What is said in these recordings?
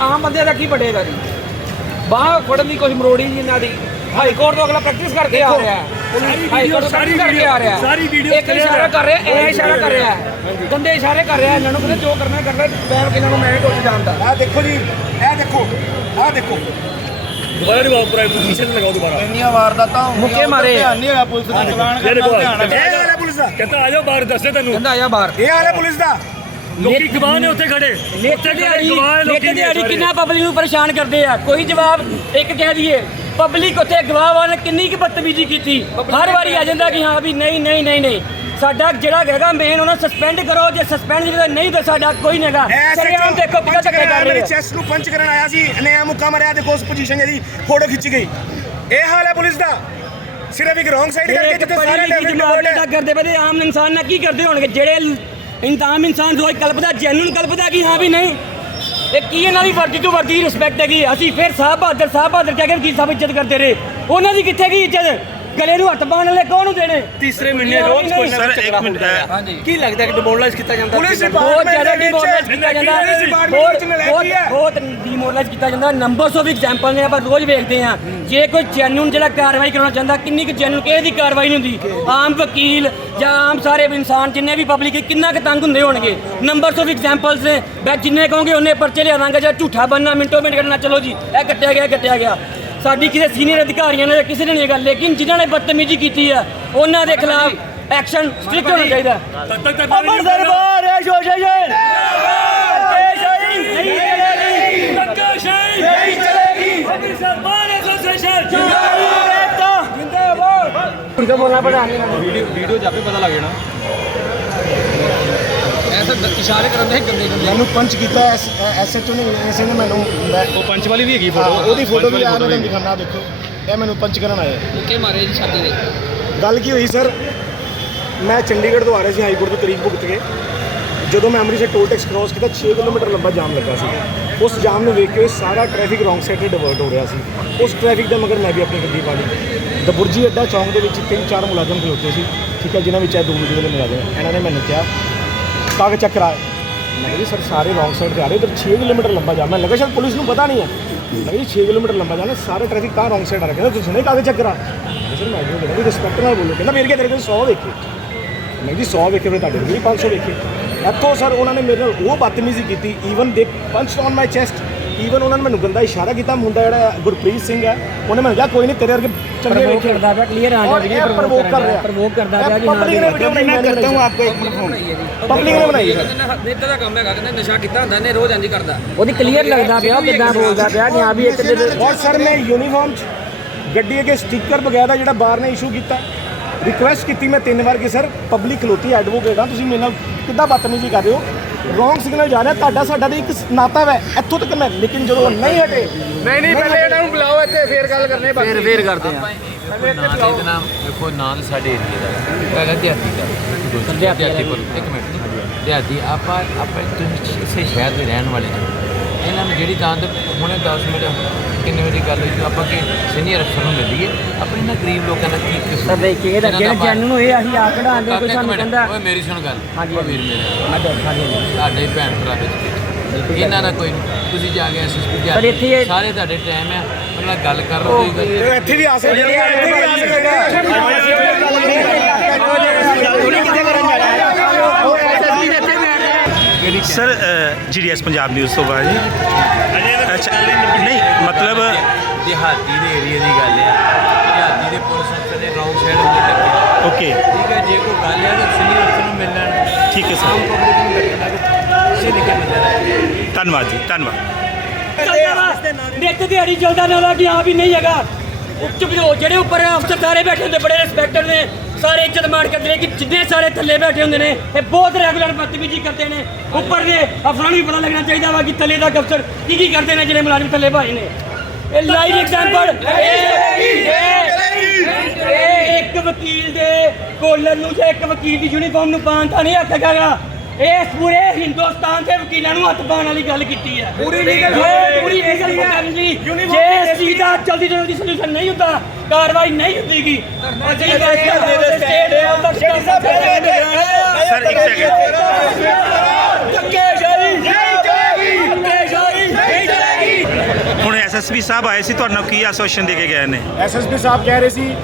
ਆਮ ਬੰਦੇ ਦਾ ਕੀ ਵੱਡੇਗਾ ਜੀ? ਬਾਹ ਫੜਨ ਦੀ ਕੋਈ ਮਰੋੜੀ ਜੀ ਇਹਨਾਂ ਦੀ। ਹਾਈ ਕੋਰਟ ਤੋਂ ਅਗਲਾ ਪ੍ਰੈਕਟਿਸ ਕਰਕੇ ਆ ਰਿਹਾ। ਹੈ ਹਾਈ ਕੋਰਟ ਤੋਂ ਸਾਰੀ ਕਰਕੇ ਵੀਡੀਓ- ਆ ਰਿਹਾ। ਹੈ। ਸਾਰੀ ਵੀਡੀਓ ਇੱਕ ਇਸ਼ਾਰਾ ਕਰ ਰਿਹਾ ਇਹ ਇਸ਼ਾਰਾ ਕਰ ਰਿਹਾ। ਹੈ ਗੰਦੇ ਇਸ਼ਾਰੇ ਕਰ ਰਿਹਾ ਇਹਨਾਂ ਨੂੰ ਕਹਿੰਦੇ ਜੋ ਕਰਨਾ ਕਰ ਲੈ ਮੈਂ ਇਹਨਾਂ ਨੂੰ ਮੈਂ ਕੁਝ ਜਾਣਦਾ। ਆਹ ਦੇਖੋ ਜੀ ਇਹ ਦੇਖੋ ਆਹ ਦੇਖੋ। ਦੁਬਾਰਾ ਨਹੀਂ ਵਾਪਰ ਆਇਆ ਪੀਛੇ ਤੇ ਲਗਾਓ ਦੁਬਾਰਾ। ਇੰਨੀਆਂ ਵਾਰਦਾਤਾਂ ਮੁੱਕੇ ਮਾਰੇ। ਧਿਆਨ ਨਹੀਂ ਹੋਇਆ ਪੁਲਿਸ ਦਾ। ਚਲਾਨ ਕਰਨਾ ਧਿਆਨ ਇਹ ਹੈ ਪੁਲਿਸ ਦਾ ਕਹਿੰਦਾ ਆ ਜਾਓ ਬਾਹਰ ਦੱਸੇ ਤੈਨੂੰ। ਕਹਿੰਦਾ ਆਇਆ ਬਾਹਰ। ਇਹ ਹੈ ਪੁਲਿਸ ਦਾ। ਲੋਕੀ ਗਵਾਹ ਨੇ ਉੱਥੇ ਖੜੇ। ਉੱਥੇ ਖੜੇ ਗਵਾਹ ਲੋਕੀ ਨੇ ਦਿਹਾੜੀ। ਕਿੰਨਾ ਪਬਲਿਕ ਨੂੰ ਪਰੇਸ਼ਾਨ ਕਰਦੇ ਆ? ਕੋਈ ਜਵਾਬ ਇੱਕ ਕਹਿ ਦਈਏ ਪਬਲਿਕ ਉੱਥੇ ਗਵਾਹ ਵਾਲੇ ਕਿੰਨੀ ਕੁ ਬਦਤਮੀਜ਼ੀ ਕੀਤੀ? ਹਰ ਵਾਰੀ ਆ ਜਾਂਦਾ ਕਿ ਹਾਂ ਵੀ ਨਹੀਂ ਨਹੀਂ ਨਹੀਂ ਨਹੀਂ। ਸਾਡਾ ਜਿਹੜਾ ਹੈਗਾ ਮੇਨ ਉਹਨਾਂ ਸਸਪੈਂਡ ਕਰੋ। ਜੇ ਸਸਪੈਂਡ ਨਹੀਂ ਤਾਂ ਸਾਡਾ ਕੋਈ ਨਹੀਂਗਾ ਸਰਿਆਮ ਦੇਖੋ ਪਿੱਛੇ ਧੱਕੇ ਕਰ ਰਹੇ ਚੈਸਟ ਨੂੰ ਪੰਚ ਕਰਨ ਆਇਆ ਸੀ। ਇਹਨੇ ਆ ਮੁੱਕਾ ਮਾਰਿਆ ਦੇਖੋ ਉਸ ਪੋਜੀਸ਼ਨ ਜਿਹੜੀ ਫੋਟੋ ਖਿੱਚੀ ਗਈ। ਇਹ ਹਾਲ ਹੈ ਪੁਲਿਸ ਦਾ। ਸਿਰਫ ਇੱਕ ਰੋਂਗ ਸਾਈਡ ਕਰਕੇ ਜਿੱਥੇ ਸਾਰੇ ਦਾ ਕਰਦੇ ਪਏ ਆਮ ਇਨਸਾਨ ਨਾਲ ਕੀ ਕਰਦੇ ਹੋਣਗੇ? ਜਿਹੜੇ ਇਨਸਾਨ ਇਨਸਾਨ ਰੋਜ਼ ਕਲਪਦਾ ਜੈਨੂਨ ਕਲਪਦਾ ਕਿ ਹਾਂ ਵੀ ਨਹੀਂ। ਇਹ ਕੀ ਇਹਨਾਂ ਦੀ ਵਰਦੀ ਤੋਂ ਵਰਦੀ ਰਿਸਪੈਕਟ ਹੈਗੀ ਅਸੀਂ ਫਿਰ ਸਾਹਿਬ ਬਹਾਦਰ ਸਾਹਿਬ ਬਹਾਦਰ ਕਹਿ ਕੇ ਕੀ ਸਭ ਇੱਜ਼ਤ ਕਰਦੇ ਰਹੇ? ਉਹਨਾਂ ਦੀ ਕਿੱਥੇ ਗਈ ਇੱਜ਼ਤ? ਗਲੇ ਨੂੰ ਹੱਥ ਪਾਉਣ ਵਾਲੇ ਕੌਣ ਹੁੰਦੇ ਨੇ? ਤੀਸਰੇ ਮਹੀਨੇ ਰੋਜ਼ ਕੋਈ ਨਾ ਝਗੜਾ ਮਿੰਟ। ਹੁੰਦਾ ਹੈ। ਕੀ ਲੱਗਦਾ ਕਿ ਡਿਮੋਰਲਾਈਜ਼ ਕੀਤਾ ਜਾਂਦਾ? ਪੁਲਿਸ ਬਹੁਤ ਡਿਪਾਰਟਮੈਂਟ ਜ਼ਿਆਦਾ ਦੇ ਡਿਮੋਰਲਾਈਜ਼ ਵਿੱਚ ਕੀਤਾ ਜਾਂਦਾ। ਬਹੁਤ ਬਹੁਤ ਡਿਮੋਰਲਾਈਜ਼ ਕੀਤਾ ਜਾਂਦਾ। ਨੰਬਰਸ ਆਫ ਐਗਜ਼ਾਮਪਲ ਨੇ ਆਪਾਂ ਰੋਜ਼ ਵੇਖਦੇ ਹਾਂ। ਜੇ ਕੋਈ ਜੈਨੂਨ ਜਿਹੜਾ ਕਾਰਵਾਈ ਕਰਾਉਣਾ ਚਾਹੁੰਦਾ ਕਿੰਨੀ ਕੁ ਜੈਨੂਨ ਕਿਹਦੀ ਦੀ ਕਾਰਵਾਈ ਨਹੀਂ ਹੁੰਦੀ? ਆਮ ਵਕੀਲ ਜਾਂ ਆਮ ਸਾਰੇ ਇਨਸਾਨ ਜਿੰਨੇ ਵੀ ਪਬਲਿਕ ਕਿੰਨਾ ਕੁ ਤੰਗ ਹੁੰਦੇ ਹੋਣਗੇ? ਨੰਬਰਸ ਆਫ ਐਗਜ਼ਾਮਪਲਸ ਨੇ। ਮੈਂ ਜਿੰਨੇ ਕਹੋਗੇ ਉਹਨੇ ਪਰਚੇ ਲਿਆ ਦਾਂਗਾ ਜਾਂ ਝੂਠਾ ਬੰਨਾ ਮਿੰਟੋ ਮਿੰਟ ਕਰਨਾ ਚਲੋ ਜੀ ਇਹ ਕੱਟਿਆ ਗਿਆ ਇਹ ਕੱਟਿਆ ਗਿਆ। ਸਾਡੀ ਕਿਸੇ ਸੀਨੀਅਰ ਅਧਿਕਾਰੀਆਂ ਨੇ ਜਾਂ ਕਿਸੇ ਨੇ ਨਹੀਂ ਗੱਲ ਲੇਕਿਨ ਜਿਨ੍ਹਾਂ ਨੇ ਬਦਤਮੀਜ਼ੀ ਕੀਤੀ ਆ ਉਹਨਾਂ ਦੇ ਖਿਲਾਫ ਐਕਸ਼ਨ ਸਟ੍ਰਿਕਟ ਹੋਣਾ ਚਾਹੀਦਾ ਤਦ ਤੱਕ ਤੱਕ ਅਮਰ ਦਰਬਾਰ ਹੈ ਸ਼ੋਸ਼ੇਸ਼ਨ ਨਹੀਂ ਚਲੇਗੀ ਧੱਕਾਸ਼ਾਹੀ ਨਹੀਂ ਚਲੇਗੀ ਅੰਮ੍ਰਿਤਸਰ ਬਾਰ ਐਸੋਸੀਏਸ਼ਨ उनको बोलना पड़ा ਐਸਾ ਇਸ਼ਾਰੇ ਕਰਨ ਦੇ ਗੰਦੇ ਗੰਦੇ। ਮੈਨੂੰ ਪੰਚ ਕੀਤਾ ਐਸਐਚਓ ਨੇ ਐਸੇ ਨੇ ਮੈਨੂੰ ਮੈਂ ਉਹ ਪੰਚ ਵਾਲੀ ਵੀ ਹੈਗੀ ਹਾਂ, ਫੋਟੋ ਉਹਦੀ ਫੋਟੋ ਵੀ ਆ ਮੈਂ ਤੁਹਾਨੂੰ ਦਿਖਾਣਾ ਦੇਖੋ। ਇਹ ਮੈਨੂੰ ਪੰਚ ਕਰਨ ਆਇਆ ਮੁੱਕੇ ਮਾਰੇ ਜੀ ਛਾਤੀ ਦੇ। ਗੱਲ ਕੀ ਹੋਈ ਸਰ? ਮੈਂ ਚੰਡੀਗੜ੍ਹ ਤੋਂ ਆ ਰਿਹਾ ਸੀ ਹਾਈ ਕੋਰਟ ਤੋਂ ਤਰੀਕ ਭੁਗਤ ਕੇ। ਜਦੋਂ ਮੈਂ ਅੰਮ੍ਰਿਤਸਰ ਟੋਲ ਟੈਕਸ ਕ੍ਰਾਸ ਕੀਤਾ 6 ਕਿਲੋਮੀਟਰ ਲੰਬਾ ਜਾਮ ਲੱਗਾ ਸੀ। ਉਸ ਜਾਮ ਨੂੰ ਵੇਖ ਕੇ ਸਾਰਾ ਟ੍ਰੈਫਿਕ ਰੋਂਗ ਸਾਈਡ ਤੇ ਡਿਵਰਟ ਹੋ ਰਿਹਾ ਸੀ। ਉਸ ਟ੍ਰੈਫਿਕ ਦੇ ਮਗਰ ਮੈਂ ਵੀ ਆਪਣੀ ਗੱਡੀ ਪਾ ਲਈ। ਦਬੁਰਜੀ ਅੱਡਾ ਚੌਂਕ ਦੇ ਵਿੱਚ ਤਿੰਨ ਚਾਰ ਮੁਲਾਜ਼ਮ ਖਲੋਤੇ ਸੀ। ਠੀਕ ਹੈ ਜਿਨ੍ਹਾਂ ਵਿੱਚ ਇਹ ਦੋ ਵੀਡੀਓ ਦੇ ਮੁਲਾਜ਼ਮ ਇਹਨਾਂ ਨੇ ਮੈਨੂੰ ਕਿਹਾ ਕਾਗਜ਼ ਚੱਕ ਕਰਾ ਮੈਂ ਕਿਹਾ ਜੀ ਸਰ, ਸਾਰੇ ਰੋਂਗ ਸਾਈਡ ਤੇ ਆ ਰਹੇ ਉਧਰ 6 ਕਿਲੋਮੀਟਰ ਲੰਬਾ ਜਾਮ ਹੈ। ਲੱਗਾ ਸ਼ਾਇਦ ਪੁਲਿਸ ਨੂੰ ਪਤਾ ਨਹੀਂ ਹੈ। ਮੈਂ ਕਿਹਾ ਜੀ 6 ਕਿਲੋਮੀਟਰ ਲੰਬਾ ਜਾਮ ਹੈ, ਸਾਰੇ ਟ੍ਰੈਫਿਕ ਤਾਂ ਰੋਂਗ ਸਾਈਡ ਆ ਰਿਹਾ ਕਹਿੰਦਾ, ਤੁਸੀਂ ਨਹੀਂ ਕਾਗਜ਼ ਚੱਕ ਕਰਾ। ਸਰ, ਮੈਂ ਕਿਉਂ ਕਹਿੰਦਾ ਵੀ ਰਿਸਪੈਕਟ ਨਾਲ ਬੋਲੋ। ਕਹਿੰਦਾ, ਮੇਰੇ ਕਿਹਾ ਤੇਰੇ ਕੋਲ 100 ਵੇਖੇ। ਮੈਂ ਜੀ 100 ਵੇਖੇ ਫਿਰ ਤੁਹਾਡੇ ਕੋਲ ਵੀ 500 ਵੇਖੇ। ਇੱਥੋਂ ਸਰ, ਉਹਨਾਂ ਨੇ ਮੇਰੇ ਨਾਲ ਉਹ ਬਦਤਮੀਜ਼ੀ ਕੀਤੀ even they punch on my chest even ਉਹਨਾਂ ਨੇ ਮੈਨੂੰ ਗੰਦਾ ਇਸ਼ਾਰਾ ਕੀਤਾ ਮੁੰਡਾ ਜਿਹੜਾ ਗੁਰਪ੍ਰੀਤ ਸਿੰਘ ਹੈ ਉਹਨੇ ਮੈਨੂੰ ਕਿਹਾ ਕੋਈ ਨਹੀਂ ਤੇਰੇ ਵਰਗੇ ਚੰਗੇ ਪ੍ਰਵੋਕ ਵੇਖੇ ਕਰਦਾ ਪਿਆ ਕਲੀਅਰ ਆ ਗਿਆ ਇਹ ਪ੍ਰਵੋਕ ਕਰ ਰਿਹਾ। ਪ੍ਰਵੋਕ ਕਰਦਾ ਪਿਆ ਜੀ ਪਬਲਿਕ ਨੇ ਵੀਡੀਓ ਬਣਾਈ ਮੈਂ ਕਰਤਾ ਹੂੰ ਆਪਕੋ ਇੱਕ ਫੋਨ ਪਬਲਿਕ ਨੇ ਬਣਾਈ ਹੈ ਨੇਤਾ ਦਾ ਕੰਮ ਹੈਗਾ ਕਹਿੰਦੇ ਨਸ਼ਾ ਕੀਤਾ ਹੁੰਦਾ ਨੇ ਰੋਜ਼ ਇੰਜ ਕਰਦਾ। ਉਹਦੀ ਕਲੀਅਰ ਲੱਗਦਾ ਪਿਆ ਕਿੱਦਾਂ ਬੋਲਦਾ ਪਿਆ ਕਿ ਹਾਂ ਵੀ ਇੱਕ ਦੇ ਔਰ ਸਰ ਮੈਂ ਯੂਨੀਫਾਰਮ ਚ ਗੱਡੀ ਅਗੇ ਸਟicker ਵਗੈਰਾ ਜਿਹੜਾ ਬਾਹਰ ਨੇ ਇਸ਼ੂ ਕੀਤਾ। ਰਿਕੁਐਸਟ ਕੀਤੀ ਮੈਂ ਤਿੰਨ ਵਾਰ ਕਿ ਸਰ ਪਬਲਿਕ ਖਲੋਤੀ ਐਡਵੋਕੇਟ ਆ ਤੁਸੀਂ ਮੇਰੇ ਨਾਲ ਕਿੱਦਾਂ ਬਦਤਮੀਜ਼ੀ ਕਰ ਰਹੇ ਹੋ? ਰੋਂਗ ਸਿਗਨਲ ਜਾ ਰਿਹਾ ਤੁਹਾਡਾ ਸਾਡਾ ਤੇ ਇੱਕ ਨਾਤਾ ਹੈ ਇੱਥੋਂ ਤੱਕ ਮੈਂ ਲੇਕਿਨ ਜਦੋਂ ਨਹੀਂ ਹਟੇ ਨਹੀਂ ਨਹੀਂ ਪਹਿਲੇ ਇਹਨਾਂ ਨੂੰ ਬੁਲਾਓ ਇੱਥੇ ਫੇਰ ਗੱਲ ਕਰਨੇ ਬਾਕੀ। ਫੇਰ ਫੇਰ ਕਰਦੇ ਆ ਦੇ ਇਹਦਾ ਨਾਮ ਦੇਖੋ ਨਾਂ ਤਾਂ ਸਾਡੇ ਏਰੀਏ ਦਾ। ਹੈਗਾ ਦਿਹਾਤੀ ਦਾ। ਦਿਹਾਤੀ ਕੋਲ ਇੱਕ ਮਿੰਟ ਦਿਹਾਤੀ ਆਪਾਂ ਆਪਾਂ ਤੁਸੀਂ ਇਸੇ ਸ਼ਹਿਰ ਦੇ ਰਹਿਣ ਵਾਲੇ ਜੀ। ਇਹਨਾਂ ਨੂੰ ਜਿਹੜੀ ਦੇ ਹੁਣੇ 10 ਮਿੰਟ ਕਿੰਨੇ ਵਜੇ ਗੱਲ ਹੋਈ ਆਪਾਂ ਕਿ ਸੀਨੀਅਰ ਅਫਸਰ ਨੂੰ ਮਿਲੀਏ। ਆਪਣੇ ਇਹਨਾਂ ਗਰੀਬ ਲੋਕਾਂ ਦਾ ਕੀ ਕਸੂਰ? ਤਾਂ ਦੇਖੀਏ ਇਹਦਾ ਦਾ ਜਿਹੜਾ ਜੈਨੂਨ ਹੋਏ ਅਸੀਂ ਆ ਕਢਾਉਂਦੇ ਕੋਈ ਕਾਕਾ ਇੱਕ ਸਾਨੂੰ ਕਹਿੰਦਾ ਓਏ ਮੇਰੀ ਸੁਣ ਗੱਲ। ਹਾਂਜੀ, ਵੀਰ ਮੇਰੇ ਮੈਂ ਸਾਡੇ ਭੈਣ ਭਰਾ ਵਿੱਚ ਇਹਨਾਂ ਦਾ ਕੋਈ ਨਹੀਂ ਤੁਸੀਂ ਜਾ ਕੇ ਐਸਐਸਪੀ ਪਰ ਇੱਥੇ ਇਹ- ਸਾਰੇ ਤੁਹਾਡੇ ਟਾਈਮ ਆ ਉਹਨਾਂ ਨਾਲ ਗੱਲ ਕਰ ਲਓ ਕੋਈ ਗੱਲ ਇੱਥੇ ਵੀ ਆ ਸਕਦੇ ਆ ਇੱਥੇ ਵੀ ਆ ਸਰ ਜੀਡੀਐਸ ਪੰਜਾਬ ਨਿਊਜ਼ ਤੋਂ ਬਾਅਦ ਜੀ। ਅੱਛਾ ਨਹੀਂ? ਮਤਲਬ ਦਿਹਾਤੀ ਦੇ ਏਰੀਆ ਦੀ ਗੱਲ ਹੈ। ਦਿਹਾਤੀ ਦੇ ਪੁਲਿਸ ਅਫਸਰ ਦੇ ਰੌਂਗ ਸਾਈਡ ਹੁੰਦੇ ਲੱਗੇ। ਓਕੇ ਠੀਕ ਹੈ ਜੇ ਕੋਈ ਗੱਲ ਹੈ ਤਾਂ ਸੀਨੀਅਰ ਅਫਸਰ ਨੂੰ ਮਿਲ ਲੈਣ। ਠੀਕ ਹੈ ਸਰ। ਆਮ ਪਬਲਿਕ ਨੂੰ ਲੱਗਣਾ ਕਿਸੇ ਨੇ ਕਿਹਾ ਮਿਲਣਾ ਧੰਨਵਾਦ ਜੀ ਧੰਨਵਾਦ। ਨਿੱਤ ਦਿਹਾੜੀ ਚੱਲਦਾ ਨਾ ਕਿ ਹਾਂ ਵੀ ਨਹੀਂ ਹੈਗਾ। ਉੱਚ ਵਿਰੋ ਜਿਹੜੇ ਉੱਪਰ ਅਫਸਰ ਸਾਰੇ ਬੈਠੇ ਹੁੰਦੇ ਬੜੇ ਰਿਸਪੈਕਟਡ ਨੇ। ਸਾਰੇ ਇੱਜ਼ਤ ਮਾਣ ਕਰਦੇ ਨੇ ਕਿ ਜਿੰਨੇ ਸਾਰੇ ਥੱਲੇ ਬੈਠੇ ਹੁੰਦੇ ਨੇ, ਇਹ ਬਹੁਤ ਰੈਗੂਲਰ ਬਦਤਮੀਜ਼ੀ ਕਰਦੇ ਨੇ। ਉੱਪਰ ਦੇ ਅਫਸਰਾਂ ਨੂੰ ਵੀ ਪਤਾ ਲੱਗਣਾ ਚਾਹੀਦਾ ਵਾ ਕਿ ਥੱਲੇ ਦਾ ਅਫਸਰ ਕੀ ਕੀ ਕਰਦੇ ਨੇ, ਜਿਹੜੇ ਮੁਲਾਜ਼ਮ ਥੱਲੇ ਭਾਈ ਨੇ। ਇਹ ਲਾਈਵ ਐਗਜ਼ਾਮਪਲ ਇੱਕ ਵਕੀਲ ਦੇ ਕੋਲਰ ਨੂੰ ਜਾਂ ਇੱਕ ਵਕੀਲ ਦੀ ਯੂਨੀਫਾਰਮ ਨੂੰ ਪਾਉਣ ਤਾਂ ਨਹੀਂ ਹੱਥ ਹੈਗਾ ਇਸ ਪੂਰੇ ਹਿੰਦੁਸਤਾਨ ਦੇ ਵਕੀਲਾਂ ਨੂੰ ਹੱਥ ਪਾਉਣ ਵਾਲੀ ਗੱਲ ਕੀਤੀ ਹੈ। ਪੂਰੀ ਲੀਗਲ ਪੂਰੀ ਲੀਗਲ ਕਰਨ ਲਈ ਜੇ ਇਸ ਚੀਜ਼ ਦਾ ਜਲਦੀ ਤੋਂ ਜਲਦੀ ਸੋਲੂਸ਼ਨ ਨਹੀਂ ਹੁੰਦਾ ਕਾਰਵਾਈ ਨਹੀਂ ਹੁੰਦੀਗੀ। ਔਰ ਜਿਹੜੀ ਗੱਲ ਸਟੇਟ ਲੈਵਲ ਤੱਕ ਸਰ ਇੱਕ ਸੈਕਿੰਡ ਧੱਕੇ ਸ਼ਾਹੀ ਨਹੀਂ ਚਲੇਗੀ ਧੱਕੇ ਸ਼ਾਹੀ ਨਹੀਂ ਚਲੇਗੀ ਐਸਐਸਪੀ ਸਾਹਿਬ ਆਏ ਸੀ ਤੁਹਾਨੂੰ ਕੀ ਆਸ਼ਵਾਸਨ ਦੇ ਕੇ ਗਏ ਨੇ? ਐਸਐਸਪੀ ਸਾਹਿਬ ਕਹਿ ਰਹੇ ਸੀ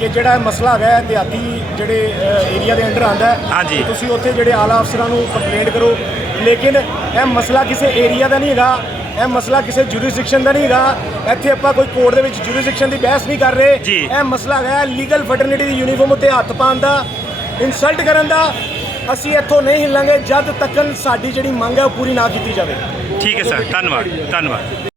ਕਿ ਜਿਹੜਾ ਮਸਲਾ ਹੈਗਾ ਹੈ, ਦਿਹਾਤੀ ਜਿਹੜੇ ਏਰੀਆ ਦੇ ਅੰਡਰ ਆਂਦਾ ਹਾਂਜੀ। ਤੁਸੀਂ ਉੱਥੇ ਜਿਹੜੇ ਆਲਾ ਅਫਸਰਾਂ ਨੂੰ ਕੰਪਲੇਂਟ ਕਰੋ। ਲੇਕਿਨ ਇਹ ਮਸਲਾ ਕਿਸੇ ਏਰੀਆ ਦਾ ਨਹੀਂ ਹੈਗਾ ਇਹ ਮਸਲਾ ਕਿਸੇ ਜੁਰਿਸਡਿਕਸ਼ਨ ਦਾ ਨਹੀਂ ਹੈਗਾ। ਇੱਥੇ ਆਪਾਂ ਕੋਈ ਕੋਰਟ ਦੇ ਵਿੱਚ ਜੁਰਿਸਡਿਕਸ਼ਨ ਦੀ ਬਹਿਸ ਨਹੀਂ ਕਰ ਰਹੇ। ਇਹ ਮਸਲਾ ਹੈਗਾ ਲੀਗਲ ਫੈਟਰਨਿਟੀ ਦੀ ਯੂਨੀਫਾਰਮ ਉੱਤੇ ਹੱਥ ਪਾਉਣ ਦਾ ਇਨਸਲਟ ਕਰਨ ਦਾ। ਅਸੀਂ ਇੱਥੋਂ ਨਹੀਂ ਹਿੱਲਾਂਗੇ ਜਦ ਤੱਕ ਸਾਡੀ ਜਿਹੜੀ ਮੰਗ ਹੈ ਉਹ ਪੂਰੀ ਨਾ ਕੀਤੀ ਜਾਵੇ। ਠੀਕ ਹੈ ਸਰ ਧੰਨਵਾਦ ਧੰਨਵਾਦ।